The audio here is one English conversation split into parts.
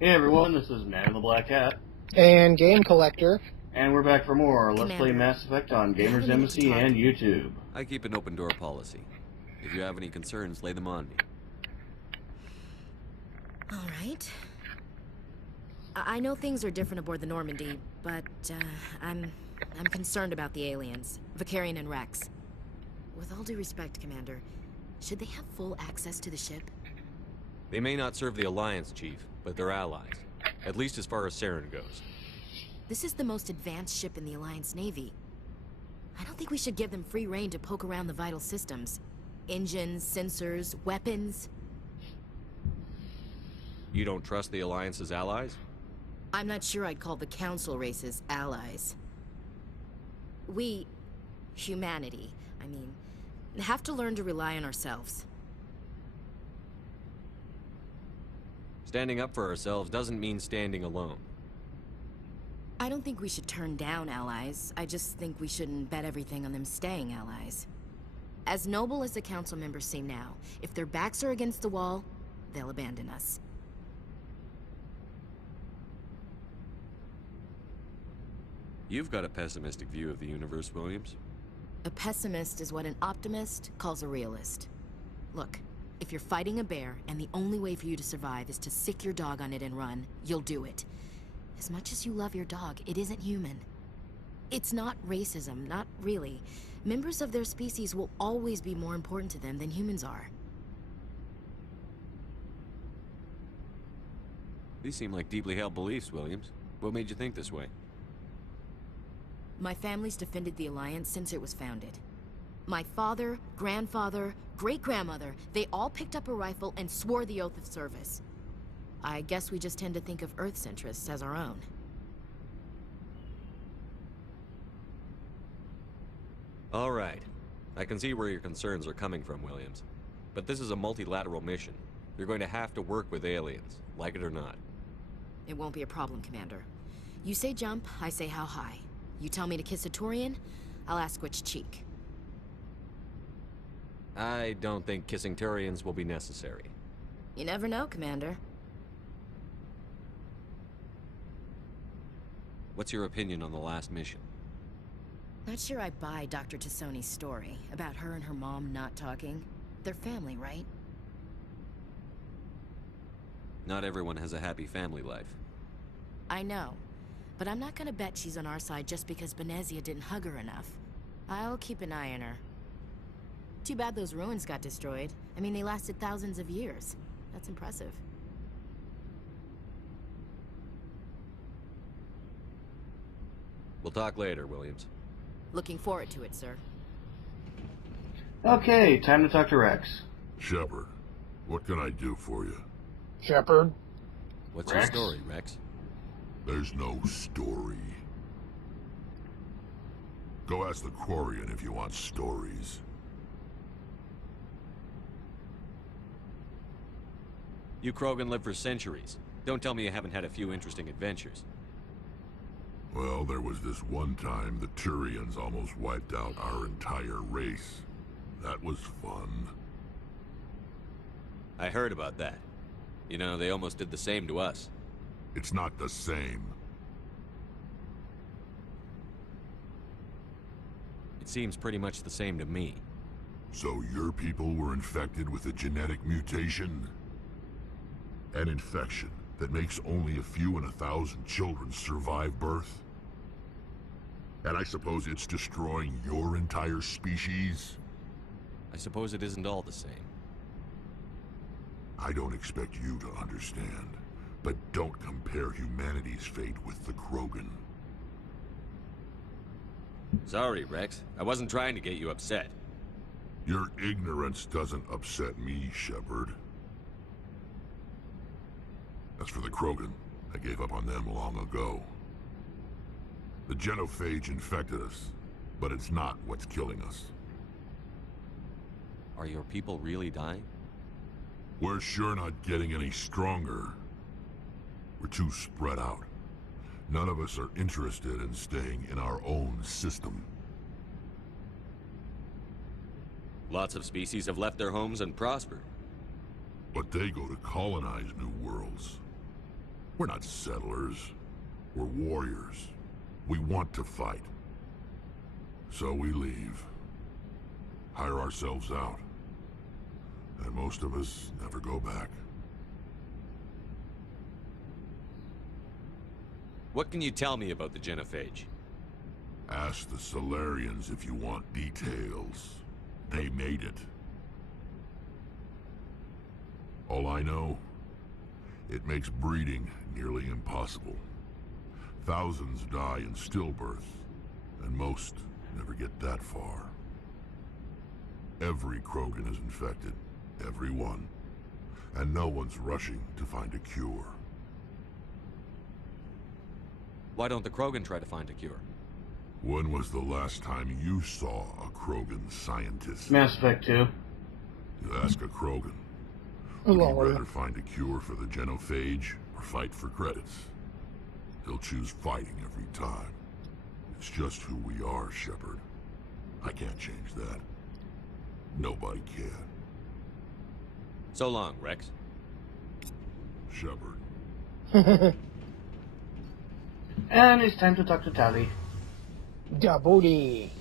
Hey everyone, this is Man in the Black Hat, And Game Collector. and we're back for more Let's Play Commander, Mass Effect on you have a Gamers minute to Embassy talk? and YouTube. I keep an open door policy. If you have any concerns, lay them on me. All right. I know things are different aboard the Normandy, but I'm concerned about the aliens, Vicarian and Rex. With all due respect, Commander, should they have full access to the ship? They may not serve the Alliance, Chief, but they're allies. At least as far as Saren goes. This is the most advanced ship in the Alliance Navy. I don't think we should give them free rein to poke around the vital systems. Engines, sensors, weapons. You don't trust the Alliance's allies? I'm not sure I'd call the Council races allies. We, humanity, have to learn to rely on ourselves. Standing up for ourselves doesn't mean standing alone. I don't think we should turn down allies. I just think we shouldn't bet everything on them staying allies. As noble as the Council members seem now, if their backs are against the wall, they'll abandon us. You've got a pessimistic view of the universe, Williams. A pessimist is what an optimist calls a realist. Look, if you're fighting a bear and the only way for you to survive is to sick your dog on it and run, you'll do it. As much as you love your dog, it isn't human. It's not racism, not really. Members of their species will always be more important to them than humans are. These seem like deeply held beliefs, Williams. What made you think this way? My family's defended the Alliance since it was founded. My father, grandfather, great-grandmother, they all picked up a rifle and swore the oath of service. I guess we just tend to think of Earth's interests as our own. All right. I can see where your concerns are coming from, Williams. But this is a multilateral mission. You're going to have to work with aliens, like it or not. It won't be a problem, Commander. You say jump, I say how high. You tell me to kiss a Turian, I'll ask which cheek. I don't think kissing Turians will be necessary. You never know, Commander. What's your opinion on the last mission? Not sure I buy Dr. Tassoni's story about her and her mom not talking. They're family, right? Not everyone has a happy family life. I know. But I'm not gonna bet she's on our side just because Benezia didn't hug her enough. I'll keep an eye on her. Too bad those ruins got destroyed. I mean, they lasted thousands of years. That's impressive. We'll talk later, Williams. Looking forward to it, sir. Okay, time to talk to Rex. Shepard, what can I do for you? Shepard. What's Rex? your story, Rex? There's no story. Go ask the Quarian if you want stories. You Krogan lived for centuries. Don't tell me you haven't had a few interesting adventures. Well, there was this one time the Turians almost wiped out our entire race. That was fun. I heard about that. You know, they almost did the same to us. It's not the same. It seems pretty much the same to me. So your people were infected with a genetic mutation? An infection that makes only a few in 1,000 children survive birth? And I suppose it's destroying your entire species? I suppose it isn't all the same. I don't expect you to understand, but don't compare humanity's fate with the Krogan. Sorry, Rex. I wasn't trying to get you upset. Your ignorance doesn't upset me, Shepard. As for the Krogan, I gave up on them long ago. The genophage infected us, but it's not what's killing us. Are your people really dying? We're sure not getting any stronger. We're too spread out. None of us are interested in staying in our own system. Lots of species have left their homes and prospered. But they go to colonize new worlds. We're not settlers. We're warriors. We want to fight. So we leave. Hire ourselves out. And most of us never go back. What can you tell me about the genophage? Ask the Solarians if you want details. They made it. All I know, it makes breeding nearly impossible. Thousands die in stillbirth, and most never get that far. Every Krogan is infected, every one, and no one's rushing to find a cure. Why don't the Krogan try to find a cure? When was the last time you saw a Krogan scientist? Mass Effect 2. You ask a Krogan. Would he Lord. rather find a cure for the genophage or fight for credits? He'll choose fighting every time. It's just who we are, Shepard. I can't change that. Nobody can. So long, Rex. Shepard. And it's time to talk to Tali. Da booty.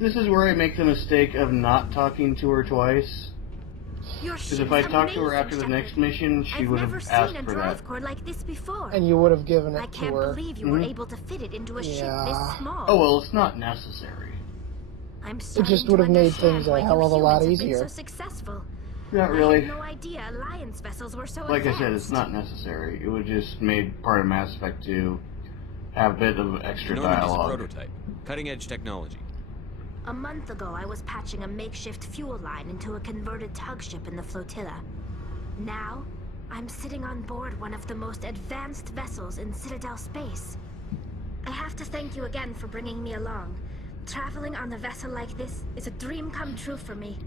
This is where I make the mistake of not talking to her twice. Because if I talked to her after the next mission, she would have asked for that. I've never seen a drive core like this before. And you would have given I it to can't her. believe you were able to fit it into a ship Yeah. this small. Oh well, it's not necessary. I'm just would have made things a hell of a lot easier. So successful. Not I really. had no idea Alliance vessels were so Like I said, advanced. it's not necessary. It would just made part of Mass Effect 2 have a bit of extra Normandy's a dialogue. prototype. Cutting-edge technology. A month ago, I was patching a makeshift fuel line into a converted tug ship in the flotilla. Now, I'm sitting on board one of the most advanced vessels in Citadel space. I have to thank you again for bringing me along. Traveling on a vessel like this is a dream come true for me.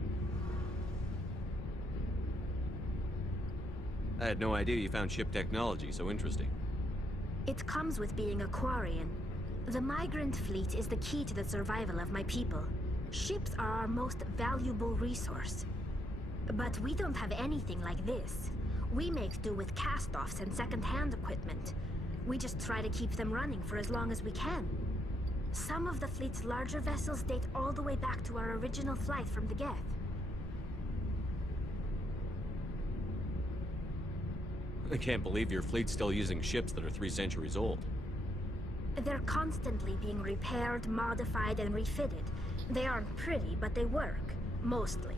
I had no idea you found ship technology so interesting. It comes with being a Quarian. The migrant fleet is the key to the survival of my people. Ships are our most valuable resource. But we don't have anything like this. We make do with cast-offs and second-hand equipment. We just try to keep them running for as long as we can. Some of the fleet's larger vessels date all the way back to our original flight from the Geth. I can't believe your fleet's still using ships that are 3 centuries old. They're constantly being repaired, modified, and refitted. They aren't pretty, but they work. Mostly.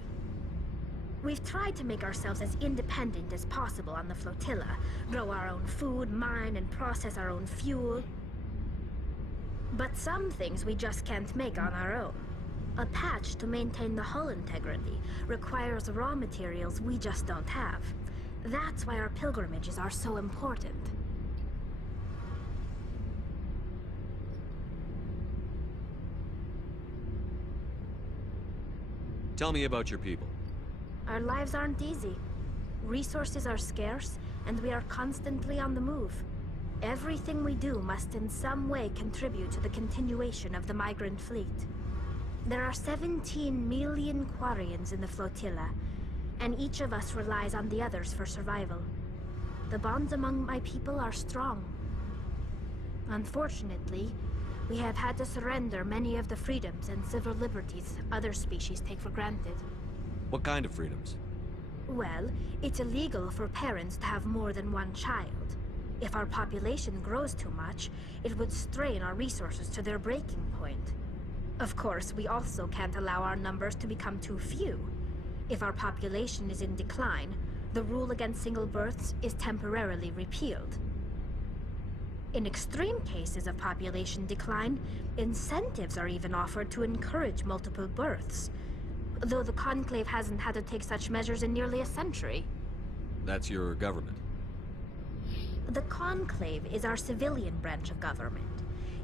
We've tried to make ourselves as independent as possible on the flotilla. Grow our own food, mine, and process our own fuel. But some things we just can't make on our own. A patch to maintain the hull integrity requires raw materials we just don't have. That's why our pilgrimages are so important. Tell me about your people. Our lives aren't easy. Resources are scarce, and we are constantly on the move. Everything we do must in some way contribute to the continuation of the migrant fleet. There are 17 million Quarians in the flotilla, and each of us relies on the others for survival. The bonds among my people are strong. Unfortunately, we have had to surrender many of the freedoms and civil liberties other species take for granted. What kind of freedoms? Well, it's illegal for parents to have more than one child. If our population grows too much, it would strain our resources to their breaking point. Of course, we also can't allow our numbers to become too few. If our population is in decline, the rule against single births is temporarily repealed. In extreme cases of population decline, incentives are even offered to encourage multiple births, though the Conclave hasn't had to take such measures in nearly a century. That's your government. The Conclave is our civilian branch of government.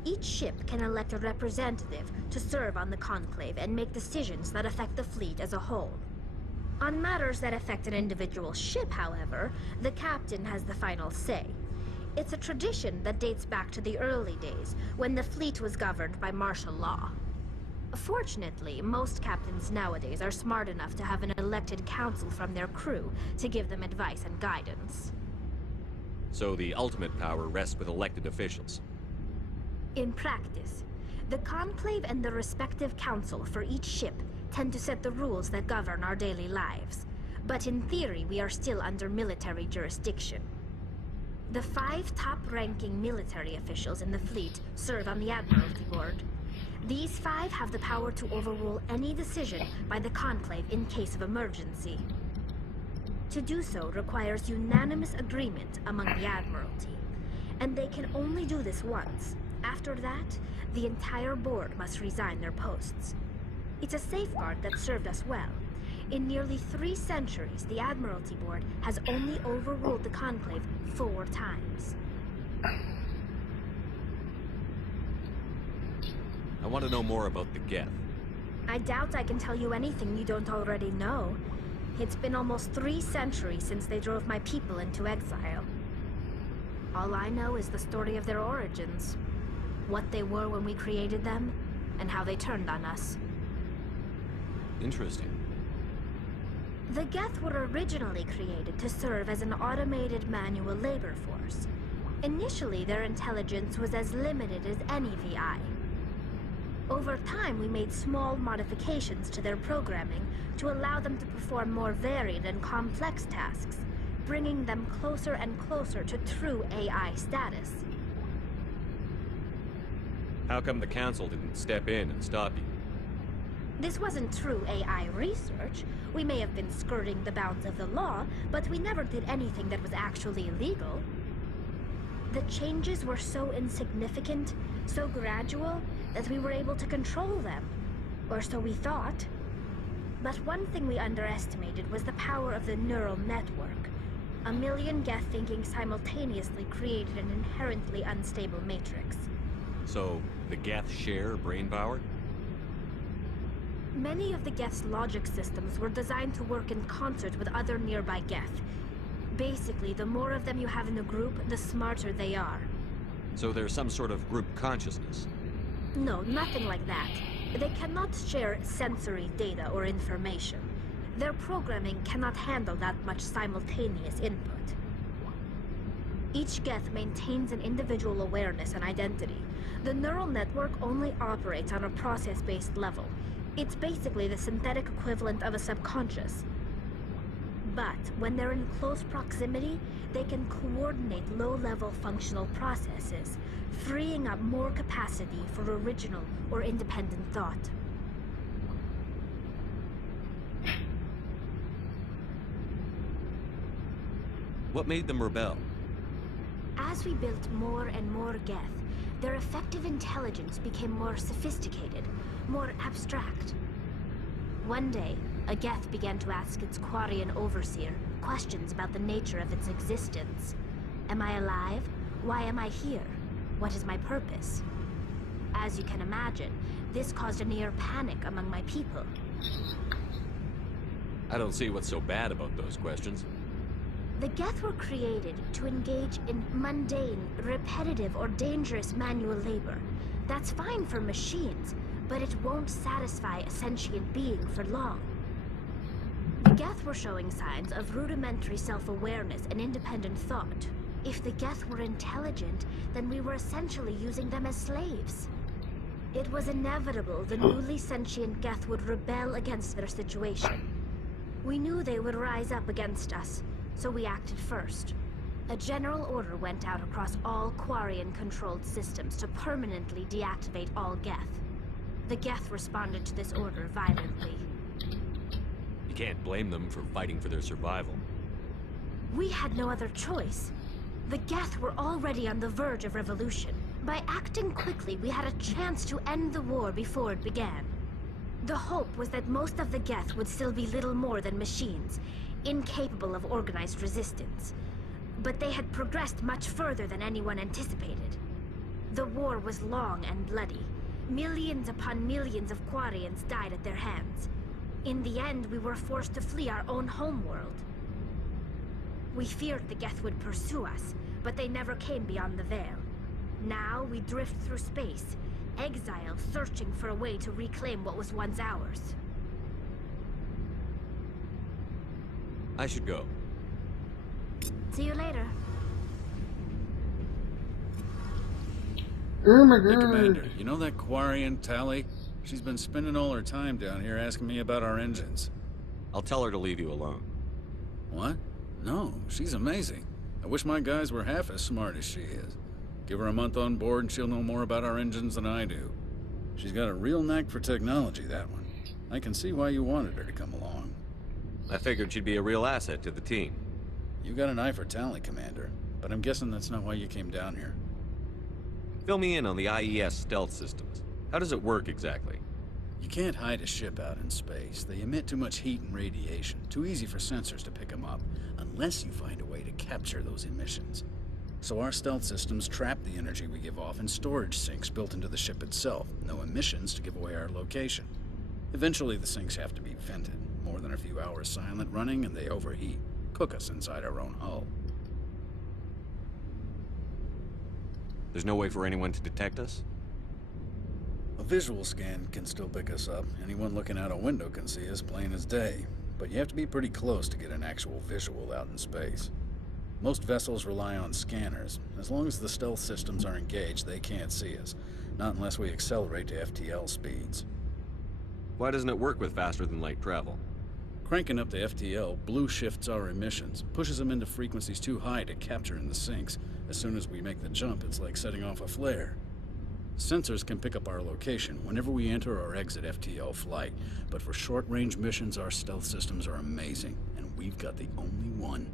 Each ship can elect a representative to serve on the Conclave and make decisions that affect the fleet as a whole. On matters that affect an individual ship, however, the captain has the final say. It's a tradition that dates back to the early days, when the fleet was governed by martial law. Fortunately, most captains nowadays are smart enough to have an elected council from their crew to give them advice and guidance. So the ultimate power rests with elected officials. In practice, the Conclave and the respective council for each ship tend to set the rules that govern our daily lives. But in theory, we are still under military jurisdiction. The 5 top-ranking military officials in the fleet serve on the Admiralty Board. These 5 have the power to overrule any decision by the Conclave in case of emergency. To do so requires unanimous agreement among the Admiralty, and they can only do this once. After that, the entire board must resign their posts. It's a safeguard that served us well. In nearly 3 centuries, the Admiralty Board has only overruled the Conclave 4 times. I want to know more about the Geth. I doubt I can tell you anything you don't already know. It's been almost 3 centuries since they drove my people into exile. All I know is the story of their origins. What they were when we created them, and how they turned on us. Interesting. The Geth were originally created to serve as an automated manual labor force. Initially, their intelligence was as limited as any VI. Over time, we made small modifications to their programming to allow them to perform more varied and complex tasks, bringing them closer and closer to true AI status. How come the Council didn't step in and stop you? This wasn't true AI research. We may have been skirting the bounds of the law, but we never did anything that was actually illegal. The changes were so insignificant, so gradual, that we were able to control them. Or so we thought. But one thing we underestimated was the power of the neural network. A million Geth thinking simultaneously created an inherently unstable matrix. So, the Geth share brain power? Many of the Geth's logic systems were designed to work in concert with other nearby Geth. Basically, the more of them you have in a group, the smarter they are. So there's some sort of group consciousness? No, nothing like that. They cannot share sensory data or information. Their programming cannot handle that much simultaneous input. Each Geth maintains an individual awareness and identity. The neural network only operates on a process-based level. It's basically the synthetic equivalent of a subconscious. But when they're in close proximity, they can coordinate low-level functional processes, freeing up more capacity for original or independent thought. What made them rebel? As we built more and more Geth, their effective intelligence became more sophisticated, more abstract. One day, a Geth began to ask its Quarian overseer questions about the nature of its existence. Am I alive? Why am I here? What is my purpose? As you can imagine, this caused a near panic among my people. I don't see what's so bad about those questions. The Geth were created to engage in mundane, repetitive, or dangerous manual labor. That's fine for machines, but it won't satisfy a sentient being for long. The Geth were showing signs of rudimentary self-awareness and independent thought. If the Geth were intelligent, then we were essentially using them as slaves. It was inevitable the newly sentient Geth would rebel against their situation. We knew they would rise up against us, so we acted first. A general order went out across all Quarian-controlled systems to permanently deactivate all Geth. The Geth responded to this order violently. You can't blame them for fighting for their survival. We had no other choice. The Geth were already on the verge of revolution. By acting quickly, we had a chance to end the war before it began. The hope was that most of the Geth would still be little more than machines, incapable of organized resistance. But they had progressed much further than anyone anticipated. The war was long and bloody. Millions upon millions of Quarians died at their hands. In the end, we were forced to flee our own homeworld. We feared the Geth would pursue us, but they never came beyond the Veil. Now we drift through space, exile searching for a way to reclaim what was once ours. I should go. See you later. Hey, Commander, you know that Quarian, Tally? She's been spending all her time down here asking me about our engines. I'll tell her to leave you alone. What? No, she's amazing. I wish my guys were half as smart as she is. Give her a month on board and she'll know more about our engines than I do. She's got a real knack for technology, that one. I can see why you wanted her to come along. I figured she'd be a real asset to the team. You got an eye for Tally, Commander, but I'm guessing that's not why you came down here. Fill me in on the IES stealth systems. How does it work exactly? You can't hide a ship out in space. They emit too much heat and radiation. Too easy for sensors to pick them up, unless you find a way to capture those emissions. So our stealth systems trap the energy we give off in storage sinks built into the ship itself. No emissions to give away our location. Eventually the sinks have to be vented. More than a few hours silent running and they overheat. Cook us inside our own hull. There's no way for anyone to detect us? A visual scan can still pick us up. Anyone looking out a window can see us plain as day. But you have to be pretty close to get an actual visual out in space. Most vessels rely on scanners. As long as the stealth systems are engaged, they can't see us. Not unless we accelerate to FTL speeds. Why doesn't it work with faster-than-light travel? Cranking up the FTL blue shifts our emissions, pushes them into frequencies too high to capture in the sinks. As soon as we make the jump, it's like setting off a flare. Sensors can pick up our location whenever we enter or exit FTL flight, but for short-range missions, our stealth systems are amazing, and we've got the only one.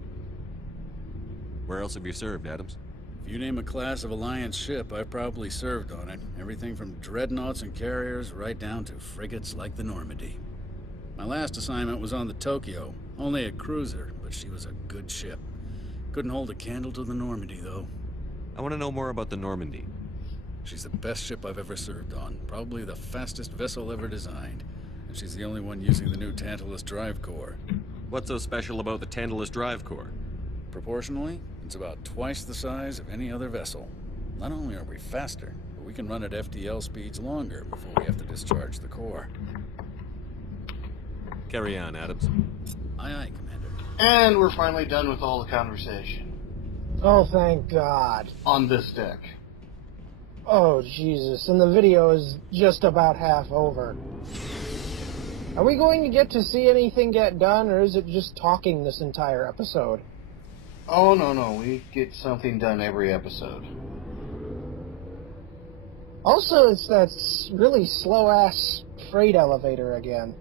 Where else have you served, Adams? If you name a class of Alliance ship, I've probably served on it. Everything from dreadnoughts and carriers right down to frigates like the Normandy. My last assignment was on the Tokyo, only a cruiser, but she was a good ship. Couldn't hold a candle to the Normandy, though. I want to know more about the Normandy. She's the best ship I've ever served on, probably the fastest vessel ever designed. And she's the only one using the new Tantalus drive core. What's so special about the Tantalus drive core? Proportionally, it's about twice the size of any other vessel. Not only are we faster, but we can run at FTL speeds longer before we have to discharge the core. Carry on, Adams. Aye, aye, Commander. And we're finally done with all the conversation. Oh, thank God. On this deck. Oh, Jesus. And the video is just about half over. Are we going to get to see anything get done, or is it just talking this entire episode? Oh, no. We get something done every episode. Also, it's that really slow-ass freight elevator again.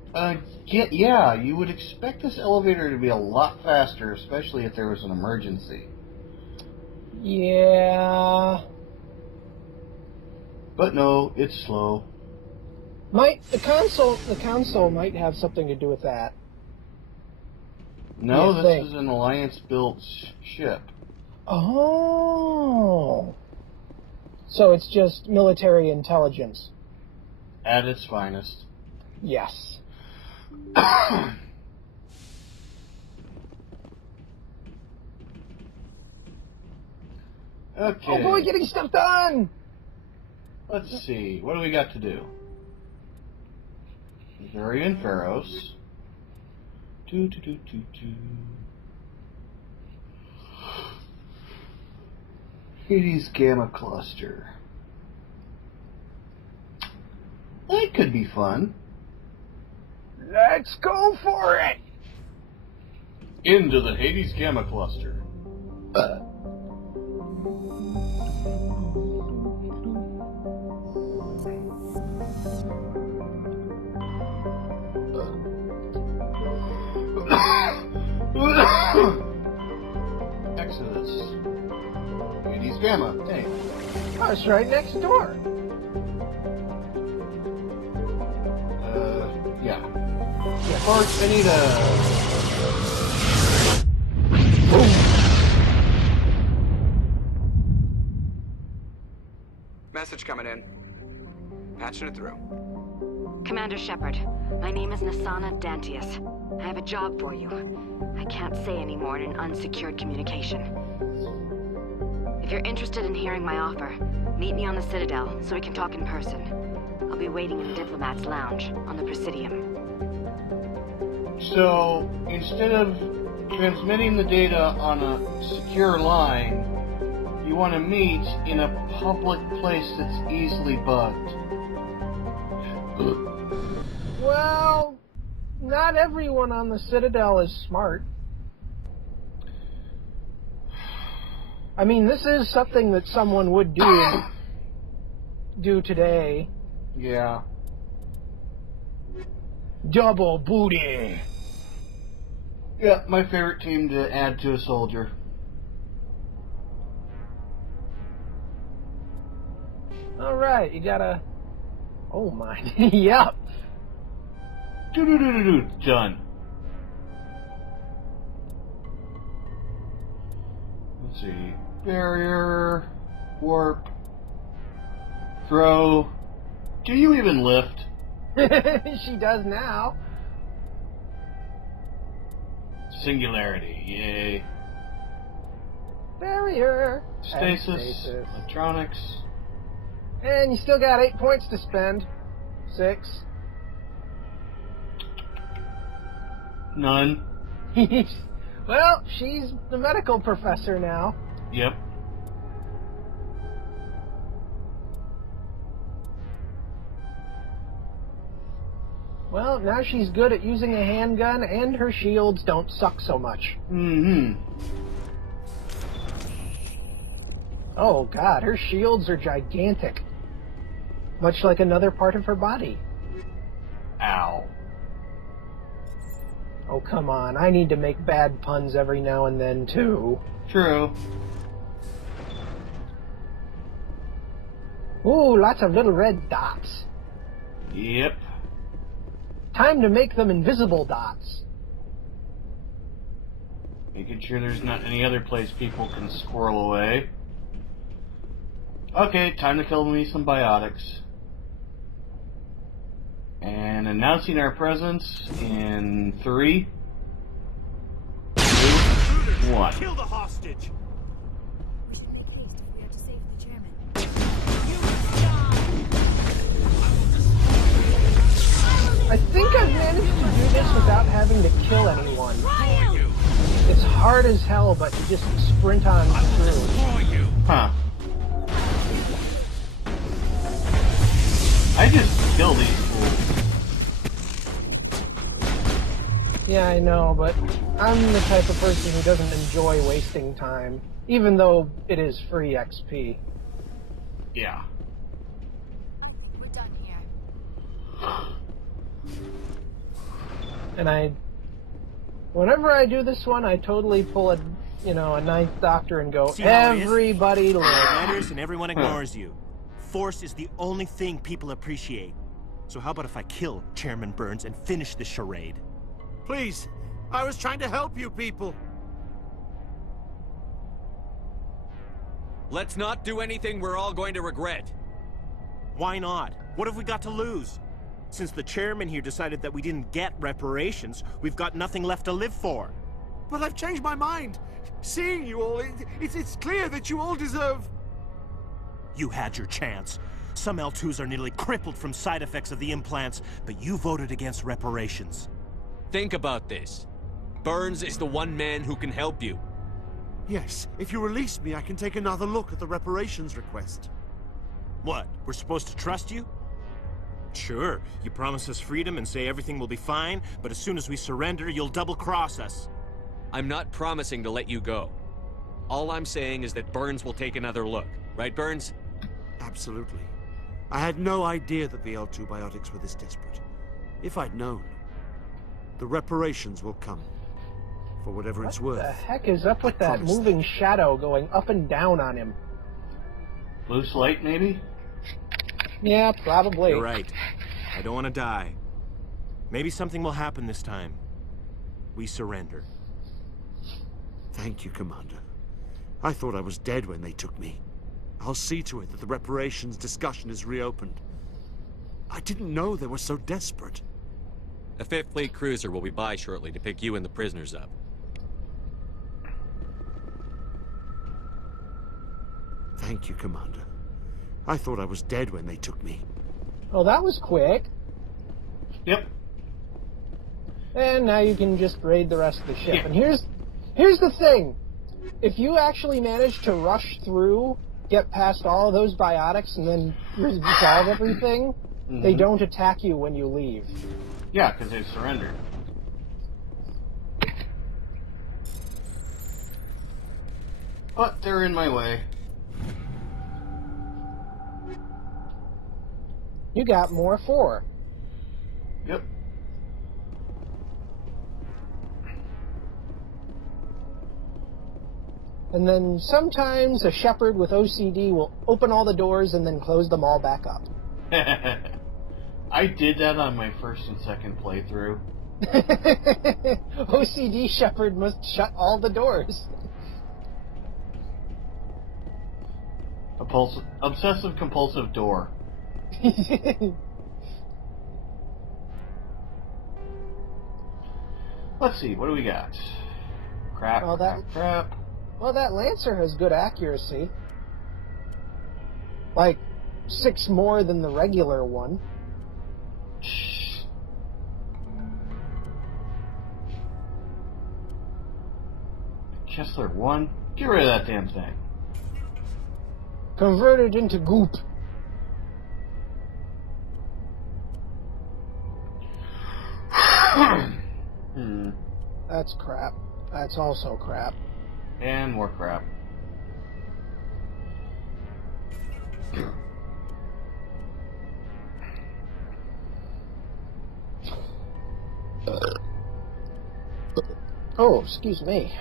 Yeah, you would expect this elevator to be a lot faster, especially if there was an emergency. Yeah. But no, it's slow. The console might have something to do with that. No, this is an Alliance-built ship. Oh. So it's just military intelligence. At its finest. Yes. Okay. Oh boy, getting stuff done! Let's see. What do we got to do? Missouri Pharos. Hades Gamma Cluster. That could be fun. Let's go for it! Into the Hades Gamma Cluster. Exodus. Hades Gamma. Hey. Oh, it's right next door. Yeah. Bart, I need Message coming in. Patching it through. Commander Shepard, my name is Nasana Dantius. I have a job for you. I can't say any more in an unsecured communication. If you're interested in hearing my offer, meet me on the Citadel so we can talk in person. I'll be waiting in the Diplomat's Lounge on the Presidium. So, instead of transmitting the data on a secure line, you You want to meet in a public place that's easily bugged. Well, not everyone on the Citadel is smart. I mean, this is something that someone would do today. Yeah. Double booty. Yeah, my favorite team to add to a soldier. Alright, you gotta... Oh my... Yep. Done. Let's see. Barrier. Warp. Throw. Do you even lift? She does now. Singularity. Yay. Barrier. Stasis. Electronics. And you still got 8 points to spend. 6. None. Well, she's the medical professor now. Yep. Well, now she's good at using a handgun, and her shields don't suck so much. Mm-hmm. Oh, God, her shields are gigantic. Much like another part of her body. Ow. Oh, come on. I need to make bad puns every now and then, too. True. Ooh, lots of little red dots. Yep. Time to make them invisible dots. Making sure there's not any other place people can squirrel away. Okay, time to kill me some biotics. And announcing our presence in 3, 2, 1. Kill the hostage! I think I've managed to do this without having to kill anyone. It's hard as hell, but you just sprint on through. Huh. I just kill these fools. Yeah, I know, but I'm the type of person who doesn't enjoy wasting time, even though it is free XP. Yeah. We're done here. And whenever I do this one, I totally pull a ninth doctor and go, everybody live. Matters and everyone ignores you. Force is the only thing people appreciate. So how about if I kill Chairman Burns and finish this charade? Please, I was trying to help you people. Let's not do anything we're all going to regret. Why not? What have we got to lose? Since the chairman here decided that we didn't get reparations, we've got nothing left to live for. But I've changed my mind. Seeing you all, it's clear that you all deserve... You had your chance. Some L2s are nearly crippled from side effects of the implants, but you voted against reparations. Think about this. Burns is the one man who can help you. Yes, if you release me, I can take another look at the reparations request. What, we're supposed to trust you? Sure, you promise us freedom and say everything will be fine, but as soon as we surrender, you'll double-cross us. I'm not promising to let you go. All I'm saying is that Burns will take another look. Right, Burns? Absolutely. I had no idea that the L2 biotics were this desperate. If I'd known, the reparations will come. For whatever it's worth. What the heck is up with that moving shadow going up and down on him? Loose light, maybe? Yeah, probably. You're right. I don't want to die. Maybe something will happen this time. We surrender. Thank you, Commander. I thought I was dead when they took me. I'll see to it that the reparations discussion is reopened. I didn't know they were so desperate. A 5th Fleet cruiser will be by shortly to pick you and the prisoners up. Thank you, Commander. I thought I was dead when they took me. Oh, that was quick. Yep. And now you can just raid the rest of the ship. Yeah. And here's the thing. if you actually manage to rush through, get past all of those biotics, and then resolve everything, they don't attack you when you leave. Yeah, because they surrendered. But they're in my way. You got more 4. Yep. And then sometimes a shepherd with OCD will open all the doors and then close them all back up. I did that on my first and second playthrough. OCD shepherd must shut all the doors. Obsessive compulsive door. Let's see, what do we got? Crap. Well, that Lancer has good accuracy. Like, 6 more than the regular one. Kessler 1? Get rid of that damn thing. Converted into goop. That's crap. That's also crap. And more crap. Oh, excuse me.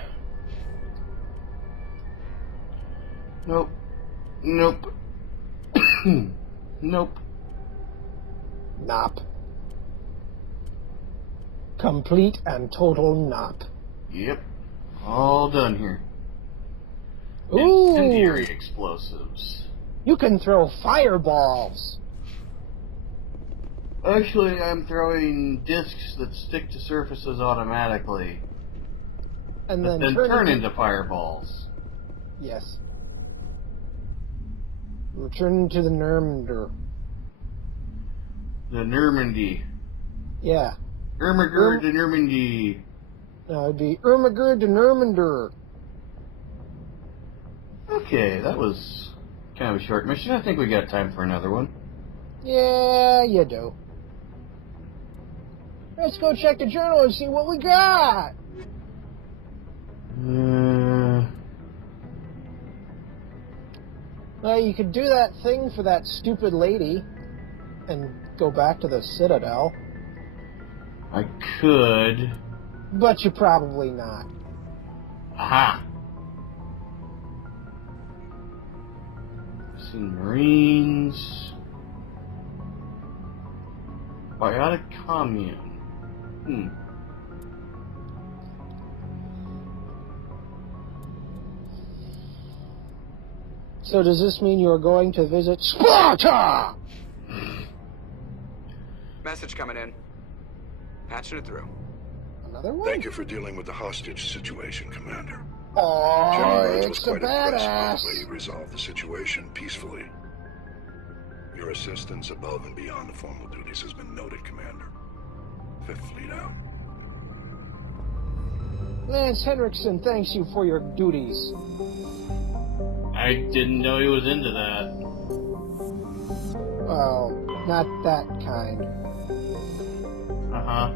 Nope. Nope. Nope. Nop. Complete and total nop. Yep. All done here. Ooh! Incendiary explosives. You can throw fireballs. Actually, I'm throwing discs that stick to surfaces automatically. And then turn into fireballs. Yes. Return to the Normandy. The Normandy. Yeah. Ermagerd de Normandy. It'd be Ermagerd de Normander. Okay, that was kind of a short mission. I think we got time for another one. Yeah, you do. Let's go check the journal and see what we got. Well, you could do that thing for that stupid lady and go back to the Citadel. I could. But you're probably not. Aha! Seen Marines. Biotic commune. So does this mean you're going to visit Sparta? Message coming in. Patching it through. Another one? Thank you for dealing with the hostage situation, Commander. Oh, General Burns was it's a quite impressed by badass. the way you resolved the situation peacefully. Your assistance above and beyond the formal duties has been noted, Commander. Fifth Fleet out. Lance Henriksen thanks you for your duties. I didn't know he was into that. Well, not that kind. Uh-huh.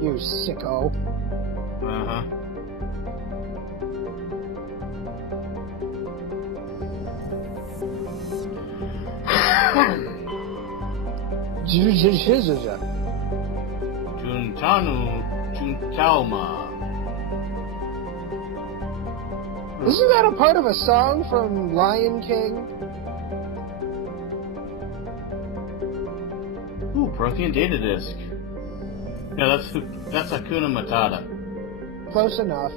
You sicko. Uh-huh. Juntauma. Isn't that a part of a song from Lion King? Ooh, Prothean data disk. Yeah, that's Hakuna Matata. Close enough.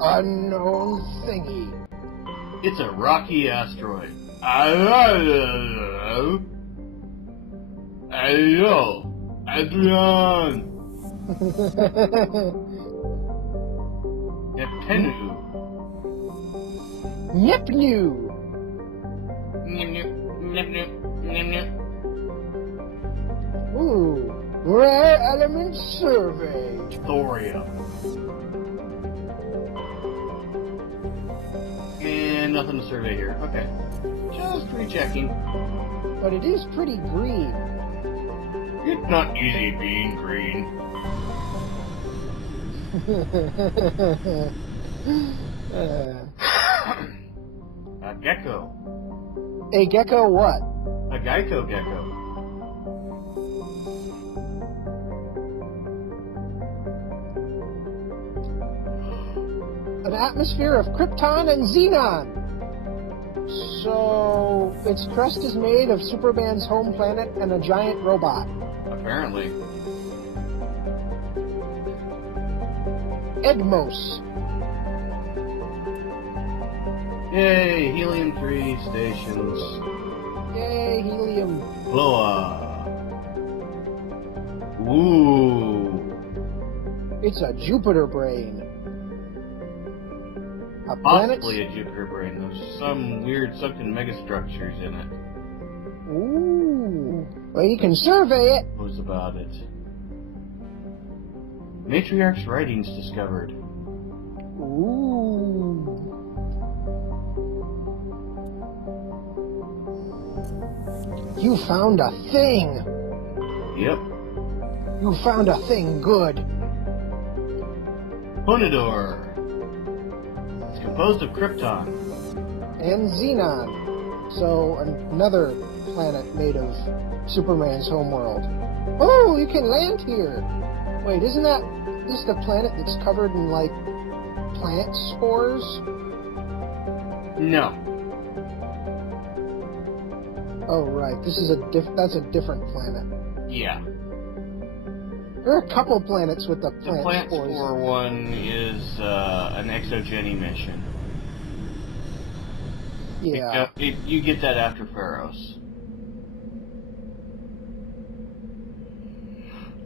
Unknown thingy. It's a rocky asteroid. Hello, Adrian. Neptunu. Nepnu. Ooh, rare element survey. Thorium. nothing to survey here. Okay. Just rechecking. But it is pretty green. It's not easy being green. A gecko. A gecko what? A Geico gecko. An atmosphere of krypton and xenon. So, its crust is made of Superman's home planet and a giant robot. Apparently. Edmos. Yay, helium-3 stations. Yay, helium. Blow up. Ooh. It's a Jupiter brain. A planet? Possibly a Jupiter brain. There's some weird sunken megastructures in it. Ooh. Well, you can survey it. Who's about it? Matriarch's writings discovered. Ooh. You found a thing. Yep. You found a thing good. Ponador. It's composed of krypton. And xenon. So, another planet made of Superman's homeworld. Oh, you can land here. Wait, isn't that just a planet that's covered in, like, plant spores? No. Oh, right. This is that's a different planet. Yeah. There are a couple planets with the The plant spores. spore one is an exogeny mission. Yeah. You get that after Pharaohs.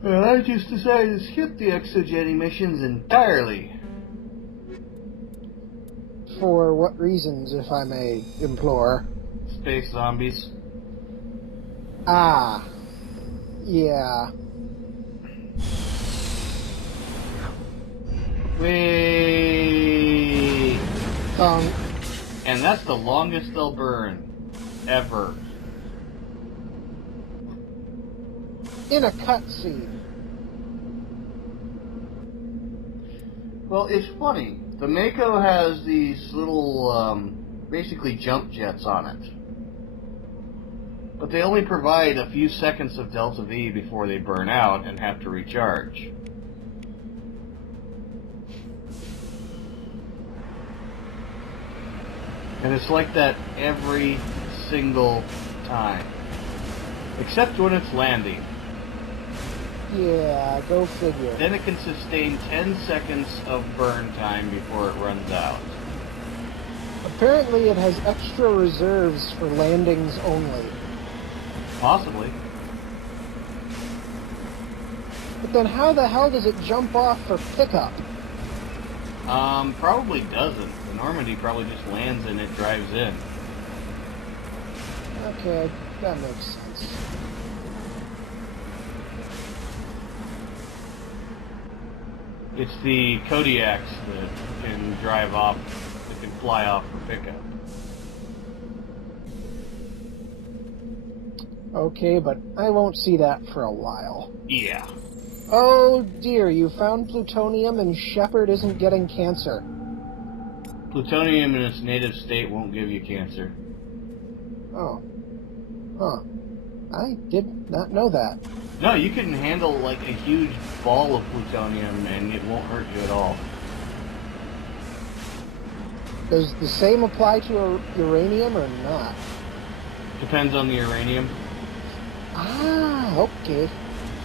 Well, I just decided to skip the exogeny missions entirely. For what reasons, if I may implore? Space zombies. Ah. Yeah. Wait. And that's the longest they'll burn. Ever. In a cutscene. Well, it's funny. The Mako has these little, basically jump jets on it. But they only provide a few seconds of delta V before they burn out and have to recharge. And it's like that every single time. Except when it's landing. Yeah, go figure. Then it can sustain 10 seconds of burn time before it runs out. Apparently it has extra reserves for landings only. Possibly. But then how the hell does it jump off for pickup? Probably doesn't. The Normandy probably just lands and it drives in. Okay, that makes sense. It's the Kodiaks that can drive off, that can fly off for pickup. Okay, but I won't see that for a while. Yeah. Oh dear, you found plutonium and Shepard isn't getting cancer. Plutonium in its native state won't give you cancer. Oh. Huh. I did not know that. No, you can handle like a huge ball of plutonium and it won't hurt you at all. Does the same apply to uranium or not? Depends on the uranium. Ah, okay.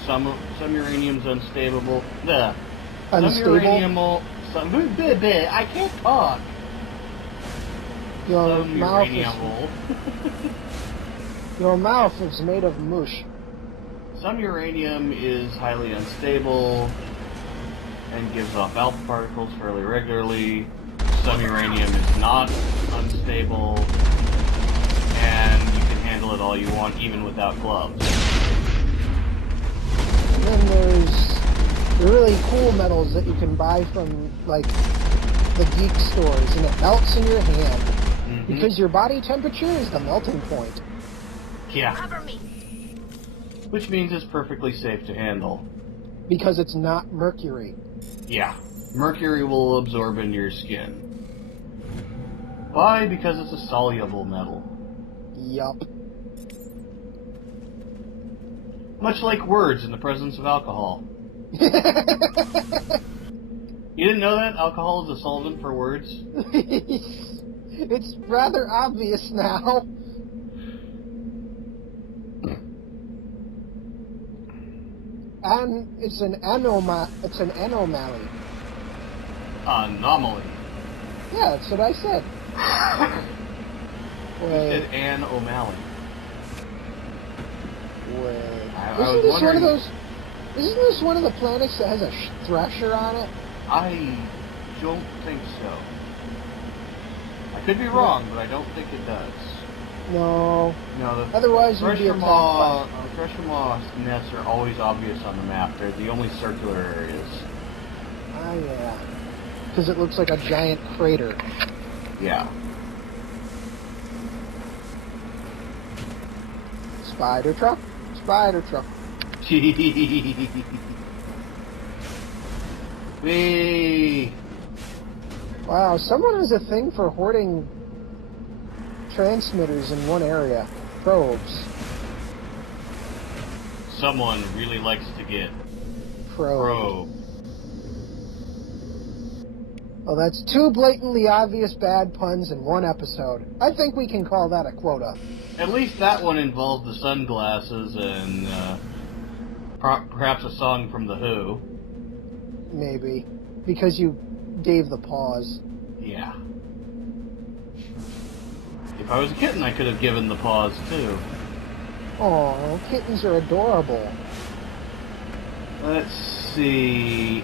Some uranium's unstable. Unstable? Some uranium will... I can't talk. Your Some mouth uranium will... Your mouth is made of mush. Some uranium is highly unstable and gives off alpha particles fairly regularly. Some uranium is not unstable, and you can handle it all you want even without gloves. And then there's the really cool metals that you can buy from, like, the geek stores, and it melts in your hand. Because your body temperature is the melting point. Yeah. Cover me. Which means it's perfectly safe to handle. Because it's not mercury. Yeah. Mercury will absorb into your skin. Why? Because it's a soluble metal. Yup. Much like words in the presence of alcohol. You didn't know that? Alcohol is a solvent for words? It's rather obvious now. And it's an anomaly. Anomaly. Yeah, that's what I said. You said Anne O'Malley. Wait. I Isn't was this wondering... one of those? Isn't this one of the planets that has a thresher on it? I don't think so. I could be wrong, but I don't think it does. No. No, the Otherwise, you'd be attacked by... Thresher Maw nets are always obvious on the map. They're the only circular areas. Ah, yeah. Because it looks like a giant crater. Yeah. Spider truck. Spider truck. Whee! Wow, someone has a thing for hoarding transmitters in one area. Probes. Someone really likes to get Probe. Well, that's two blatantly obvious bad puns in one episode. I think we can call that a quota. At least that one involved the sunglasses and perhaps a song from The Who. Maybe. Because you gave the pause. Yeah. If I was a kitten, I could have given the pause, too. Aw, kittens are adorable. Let's see,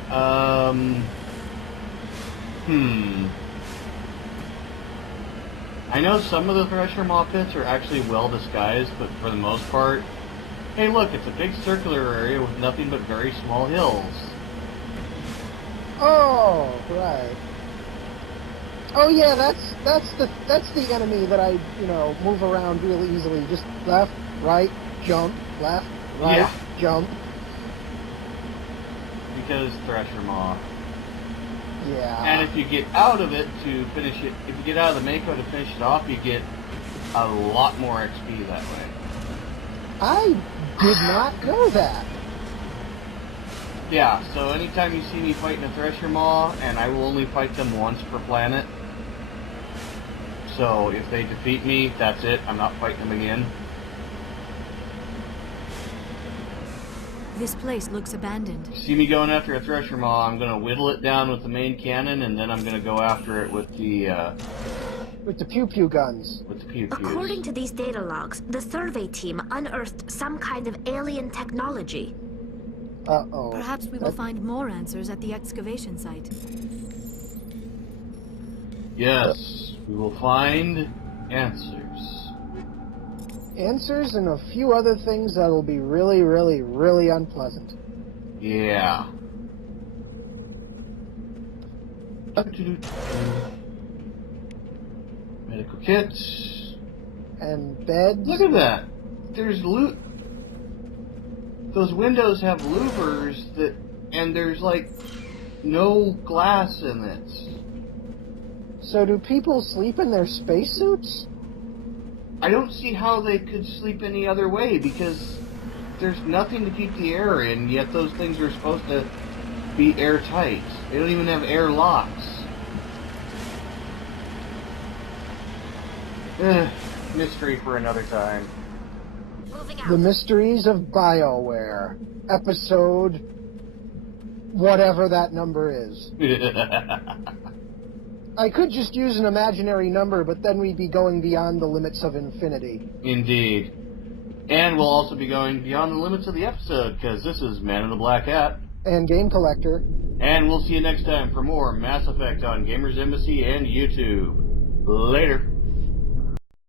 I know some of the Thresher Maw pits are actually well disguised, but for the most part... Hey look, it's a big circular area with nothing but very small hills. Oh, right. Oh yeah, that's the enemy that I, move around really easily. Just left, right, jump, left, right, jump. Because Thresher Maw. Yeah. And if you get out of it to finish it, if you get out of the Mako to finish it off, you get a lot more XP that way. I did not know that. Yeah, so anytime you see me fighting a Thresher Maw, and I will only fight them once per planet. So if they defeat me, that's it. I'm not fighting them again. This place looks abandoned. See me going after a Thresher Maw, I'm going to whittle it down with the main cannon, and then I'm going to go after it with the... with the pew-pew guns. With the pew-pews. According to these data logs, the survey team unearthed some kind of alien technology. Uh-oh. Perhaps we will find more answers at the excavation site. Yes, we will find answers. Answers and a few other things that will be really, really, really unpleasant. Yeah. Medical kits. And beds. Look at that. There's loot. Those windows have louvers and there's like no glass in it. So do people sleep in their spacesuits? I don't see how they could sleep any other way, because there's nothing to keep the air in, yet those things are supposed to be airtight. They don't even have air locks. Mystery for another time. The Mysteries of BioWare. Episode... whatever that number is. I could just use an imaginary number, but then we'd be going beyond the limits of infinity. Indeed. And we'll also be going beyond the limits of the episode, because this is Man in the Black Hat. And Game Collector. And we'll see you next time for more Mass Effect on Gamers Embassy and YouTube. Later.